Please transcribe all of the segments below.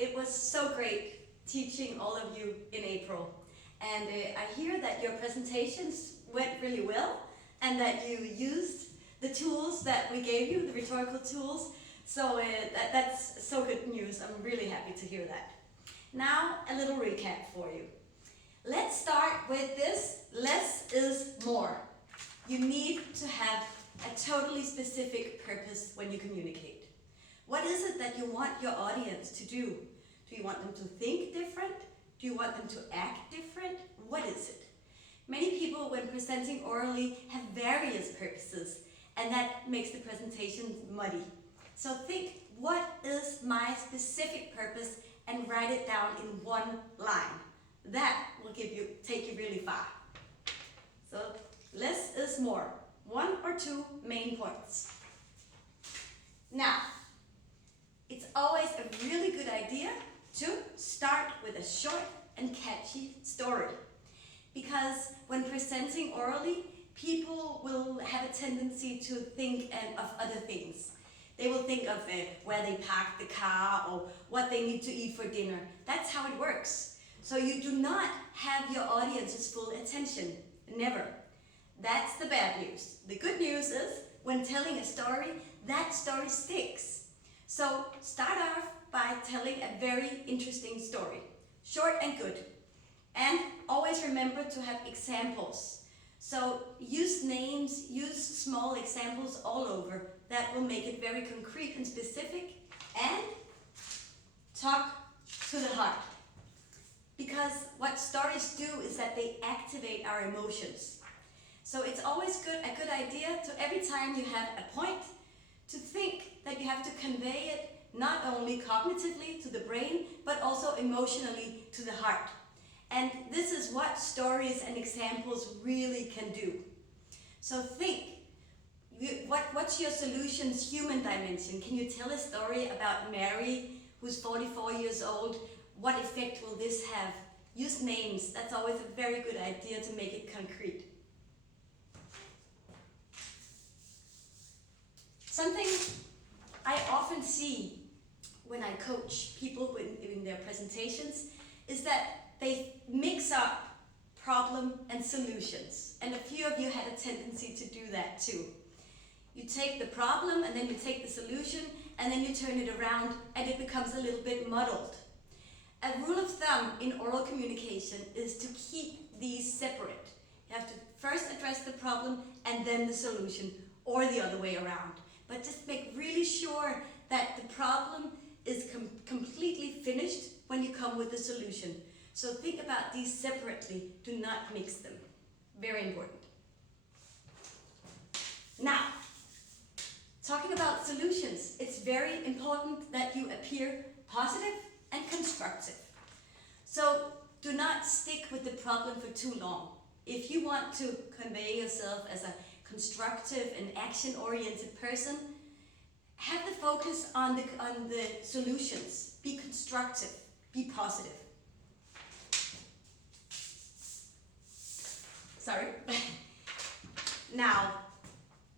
It was so great teaching all of you in April. And I hear that your presentations went really well and that you used the tools that we gave you, the rhetorical tools. So that's so good news. I'm really happy to hear that. Now, a little recap for you. Let's start with this. Less is more. You need to have a totally specific purpose when you communicate. What is it that you want your audience to do? Do you want them to think different? Do you want them to act different? What is it? Many people, when presenting orally, have various purposes, and that makes the presentation muddy. So think, what is my specific purpose, and write it down in one line. That will take you really far. So less is more. 1 or 2 main points. Now, it's always a really good idea to start with a short and catchy story. Because when presenting orally, people will have a tendency to think of other things. They will think of where they parked the car or what they need to eat for dinner. That's how it works. So you do not have your audience's full attention. Never. That's the bad news. The good news is, when telling a story, that story sticks. So start off by telling a very interesting story. Short and good. And always remember to have examples. So use names, use small examples all over. That will make it very concrete and specific. And talk to the heart. Because what stories do is that they activate our emotions. So it's always a good idea to, every time you have a point, to think that you have to convey it not only cognitively to the brain, but also emotionally to the heart. And this is what stories and examples really can do. So think, what's your solution's human dimension? Can you tell a story about Mary, who's 44 years old? What effect will this have? Use names. That's always a very good idea to make it concrete. Something I often see when I coach people in their presentations is that they mix up problem and solutions. And a few of you had a tendency to do that too. You take the problem and then you take the solution and then you turn it around and it becomes a little bit muddled. A rule of thumb in oral communication is to keep these separate. You have to first address the problem and then the solution, or the other way around. But just make really sure that the problem is completely finished when you come with the solution. So think about these separately. Do not mix them. Very important. Now, talking about solutions, it's very important that you appear positive and constructive. So do not stick with the problem for too long. If you want to convey yourself as a constructive and action-oriented person, have the focus on the solutions. Be constructive. Be positive. Sorry. Now,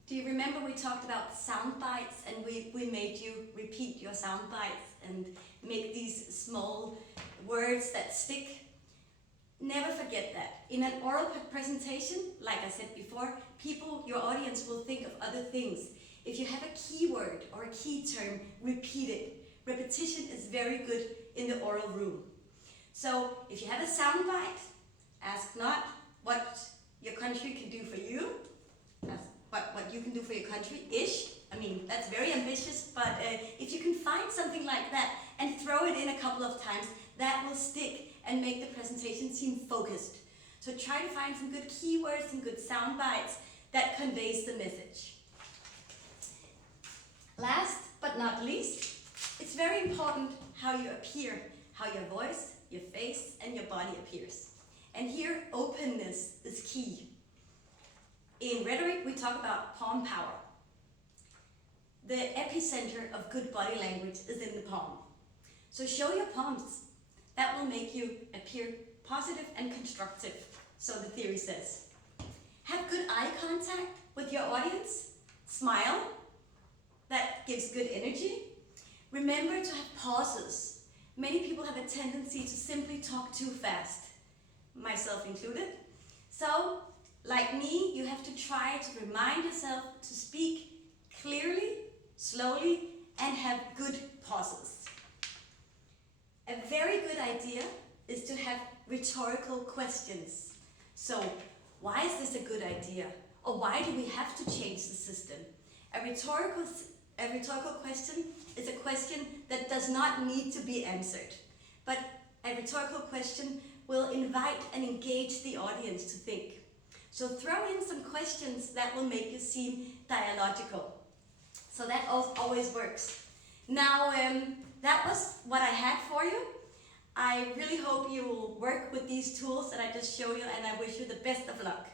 do you remember we talked about sound bites, and we made you repeat your sound bites and make these small words that stick? Never forget that. In an oral presentation, like I said before, your audience will think of other things. If you have a keyword or a key term, repeat it. Repetition is very good in the oral room. So if you have a sound bite, ask not what your country can do for you, ask what you can do for your country-ish. I mean, that's very ambitious, but if you can find something like that and throw it in a couple of times, that will stick and make the presentation seem focused. So try to find some good keywords and good sound bites that conveys the message. Last but not least, it's very important how you appear, how your voice, your face, and your body appears. And here, openness is key. In rhetoric, we talk about palm power. The epicenter of good body language is in the palm. So show your palms. That will make you appear positive and constructive, so the theory says. Have good eye contact with your audience. Smile. That gives good energy. Remember to have pauses. many people have a tendency to simply talk too fast, myself included. So, like me, you have to try to remind yourself to speak clearly, slowly, and have good pauses. A very good idea is to have rhetorical questions. So, why is this a good idea? Or why do we have to change the system? A rhetorical question is a question that does not need to be answered. But a rhetorical question will invite and engage the audience to think. So throw in some questions that will make you seem dialogical. So that always works. Now, that was what I had for you. I really hope you will work with these tools that I just showed you, and I wish you the best of luck.